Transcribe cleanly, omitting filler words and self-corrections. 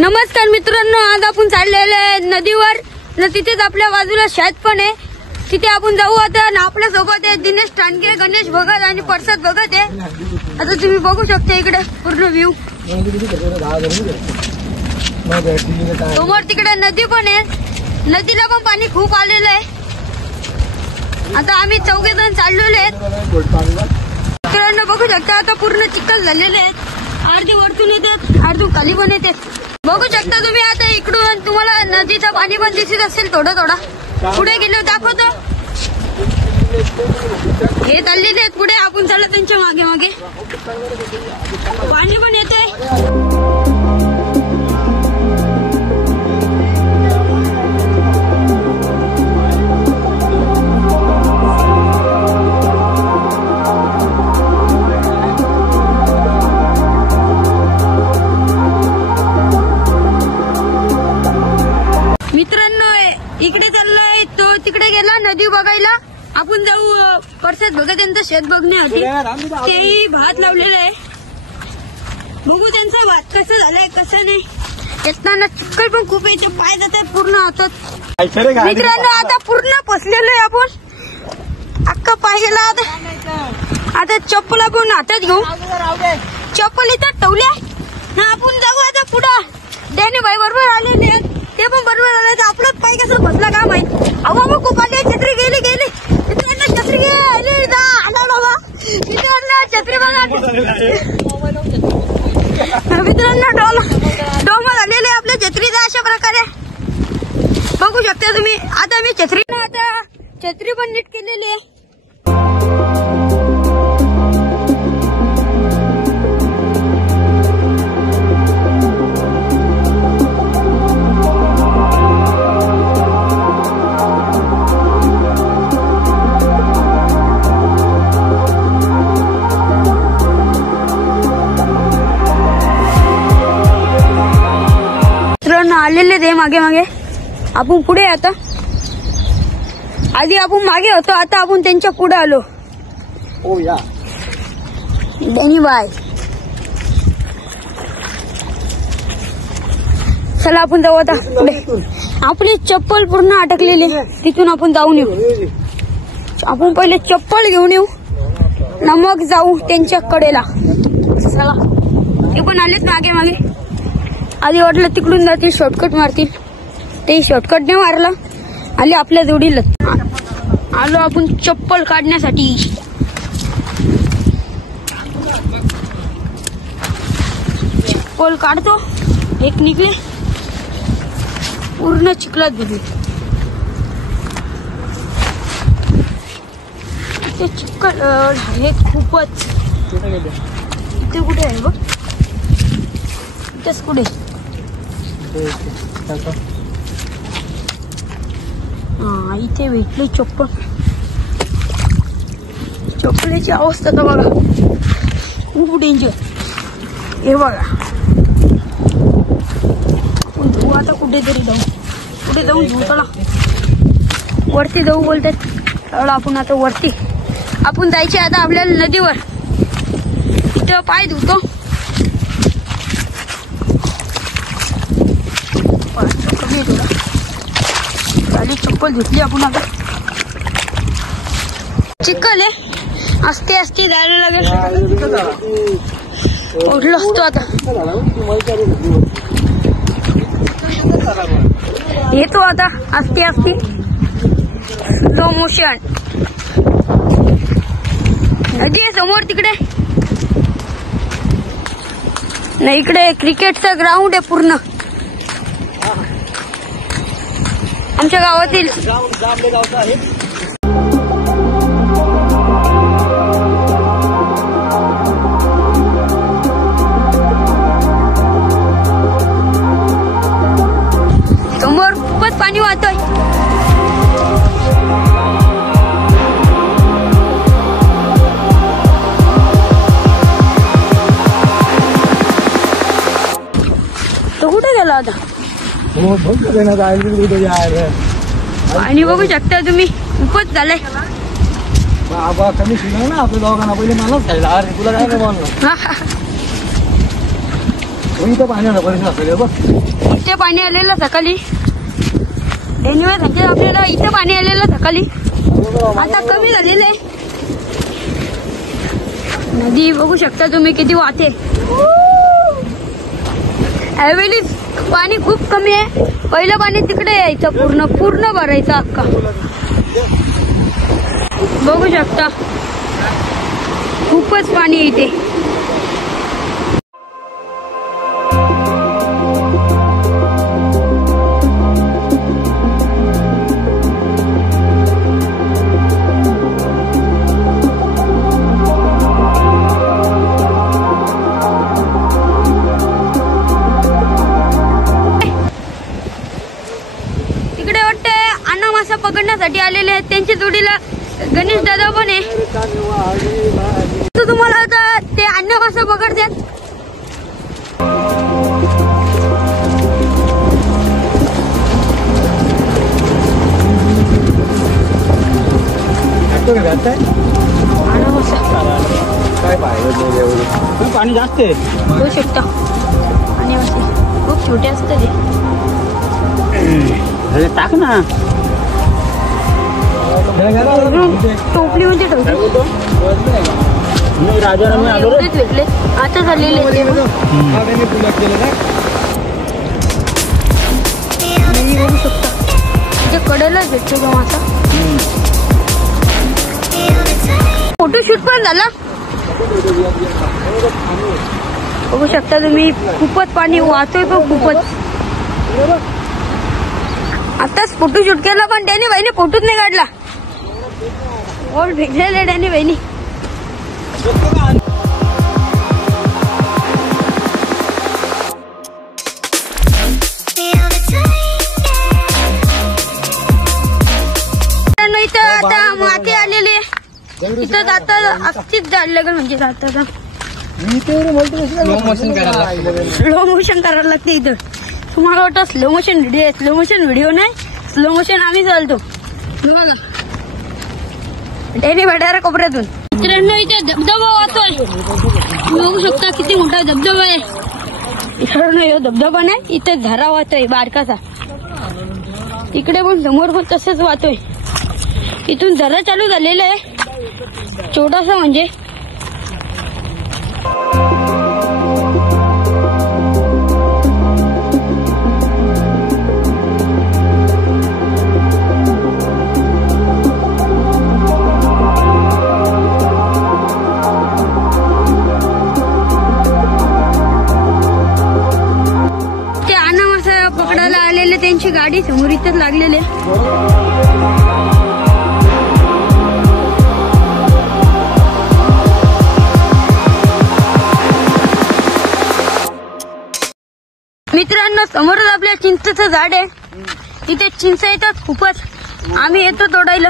नमस्कार मित्रांनो, आज आपण चाललेले आहे नदीवर न तिथेच आपल्या बाजूला शेत पण आहे. तिथे आपण जाऊ आता. आपल्या सोबत आहे दिनेश टांडगे, गणेश भगत आणि प्रसाद भगत आहे. आता तुम्ही बघू शकता इकडे पूर्ण व्ह्यू. समोर तिकडे नदी पण आहे. नदीला पण पाणी खूप आलेलं आहे. आता आम्ही 4 जण चाललेले आहेत. मित्रांनो बघू शकता आता पूर्ण चिखल झालेले आहेत. अर्धी वरतून येतात, अर्धी खाली पण येते. बघू शकता तुम्ही आता इकडून तुम्हाला नदीचं पाणी पण दिसत असेल थोडं थोडं. पुढे गेलो दाखवतो. हे चाललेले आहेत पुढे, आपण चाललो त्यांच्या मागे मागे. पाणी पण येते. इकडे चाललाय तो, तिकडे गेला नदी बघायला. आपण जाऊ प्रसाद भगत यांचं शेत बघण्यासाठी. तेही भात लावलेलं आहे. बघू त्यांचा भात कसं झालाय कसं नाही. येताना चिखल पण खूप येते, पाय जातात पूर्ण हातात. मित्रांनो आता पूर्ण फसलेलो आहे आपण. अख्खा पाय गेला. आता चप्पल आपण हातात घेऊ. चप्पल इथं ठेवल्या. आपण जाऊ आता पुढं. डॅनी भाई बरोबर आलेले आहेत, ते पण बरोबर आले. आपलं पाय कसं बसला का माहिती. अहो खूप आली. छत्री गेली मित्रांनो. छत्री गेली छत्री बघा मित्रांनो. डोमा झालेले आपल्या छत्रीचा अशा प्रकारे बघू शकता तुम्ही. आता मी छत्री पण नीट केलेली आहे. आलेले ते मागे मागे. आपण पुढे आता. आधी आपण मागे होतो, आता आपण त्यांच्या पुढे आलो. ओ या डॅनी बाय. चला आपण जाऊ आता पुढे. आपली चप्पल पूर्ण अटकलेली, तिथून आपण जाऊन येऊ. आपण पहिले चप्पल घेऊन येऊ ना, मग जाऊ त्यांच्या कडेला. चला ते पण आलेत मागे मागे. आधी वाटलं तिकडून जातील, शॉर्टकट मारतील. ते शॉर्टकट नाही मारला, आले आपल्या जोडीला. आलो आपण चप्पल काढण्यासाठी. चप्पल काढतो. एक निघले, पूर्ण चिखलात भिजले. ते चिखल हे खूपच. इथे कुठे आहे बघ, इथेच कुठे. इथे भेटली चप्पल. चप्पलीची अवस्था तर बघा, खूप डेंजर. हे बघा. आपण धुऊ आता. कुठेतरी जाऊ धुऊ. चला वरती जाऊ बोलतात. चला आपण आता वरती. आपण जायचे आता आपल्याला नदीवर. इथं पाय धुतो. चप्पल धुतली आपण. आता चिखल आहे, असते असते जायला लागेल. ओढलो असतो आता. येतो आता असते असते. Slow motion. नदी आहे समोर तिकडे. नाही इकडे क्रिकेटचा ग्राउंड आहे पूर्ण. आमच्या गावातील. समोर खूपच पाणी वाहतोय. तो कुठे गेला आता. पाणी बघू शकता तुम्ही, खूपच झालंय. कमी शिकलो ना आपल्या दोघांना. पहिले मलाच खायला. तुला काय बोलणार. इथं पाण्याला परिसर असेल बघ. इथे पाणी आलेलं सकाळी. एनिवे सांगते आपल्याला इथे पाणी आलेलं सकाळी, आता कमी झालेलं आहे. नदी बघू शकता तुम्ही किती वाहते. यावेळी पाणी खूप कमी आहे. पहिलं पाणी तिकडे यायचं, पूर्ण पूर्ण भरायचं अख्खा. बघू शकता खूपच पाणी इथे. तिकडे वाटते अण्णा मासा पकडण्यासाठी आलेले आहेत, त्यांची जोडीला गणेश दादा पण आहे. तुम्हाला आता ते अण्णा मासा पकडतात. अण्णा मासा काय पाहिजे पाणी जास्त आहे. होऊ शकता. आणि मासे खूप छोटे असतात ते. टाक ना टोपलीमध्ये ठेवतो. राजाराम एवढेच भेटले आता झालेले. बघू शकता ते कडेलाच भेटतो तो मासा. फोटोशूट पण झाला. बघू शकता तुम्ही खूपच पाणी वाहतोय पण खूपच. आताच फोटोशूट केला पण त्याने बाईने फोटोच नाही काढला. और भेटलेले त्याने बाईनी. इथं आता माती आलेली आहे. इथं जाता अगदीच जाड लागेल म्हणजे जाता स्लो मोशन करायला लागते इथं. तुम्हाला वाटतं स्लो मोशन व्हिडिओ आहे. स्लो मोशन व्हिडिओ नाही, स्लो मोशन आम्ही चालतो. बघा त्याने भटारा कोपऱ्यातून. मित्रांनो इथे धबधबा वाहतोय. बघू शकता किती मोठा धबधबा आहे. मित्रांनो धबधबा नाही, इथे झरा वाहतोय बारकासा. तिकडे पण समोर पण तसंच वाहतोय. इथून झरा चालू झालेला आहे छोटासा म्हणजे. ते अण्णा मासा पकडायला आलेले त्यांची गाडी समोर इथंच लागलेले. मित्रांनो समोरच आपल्या चिंचेचं झाड आहे. इथे चिंच येतात खूपच. आम्ही येतो तोडायला.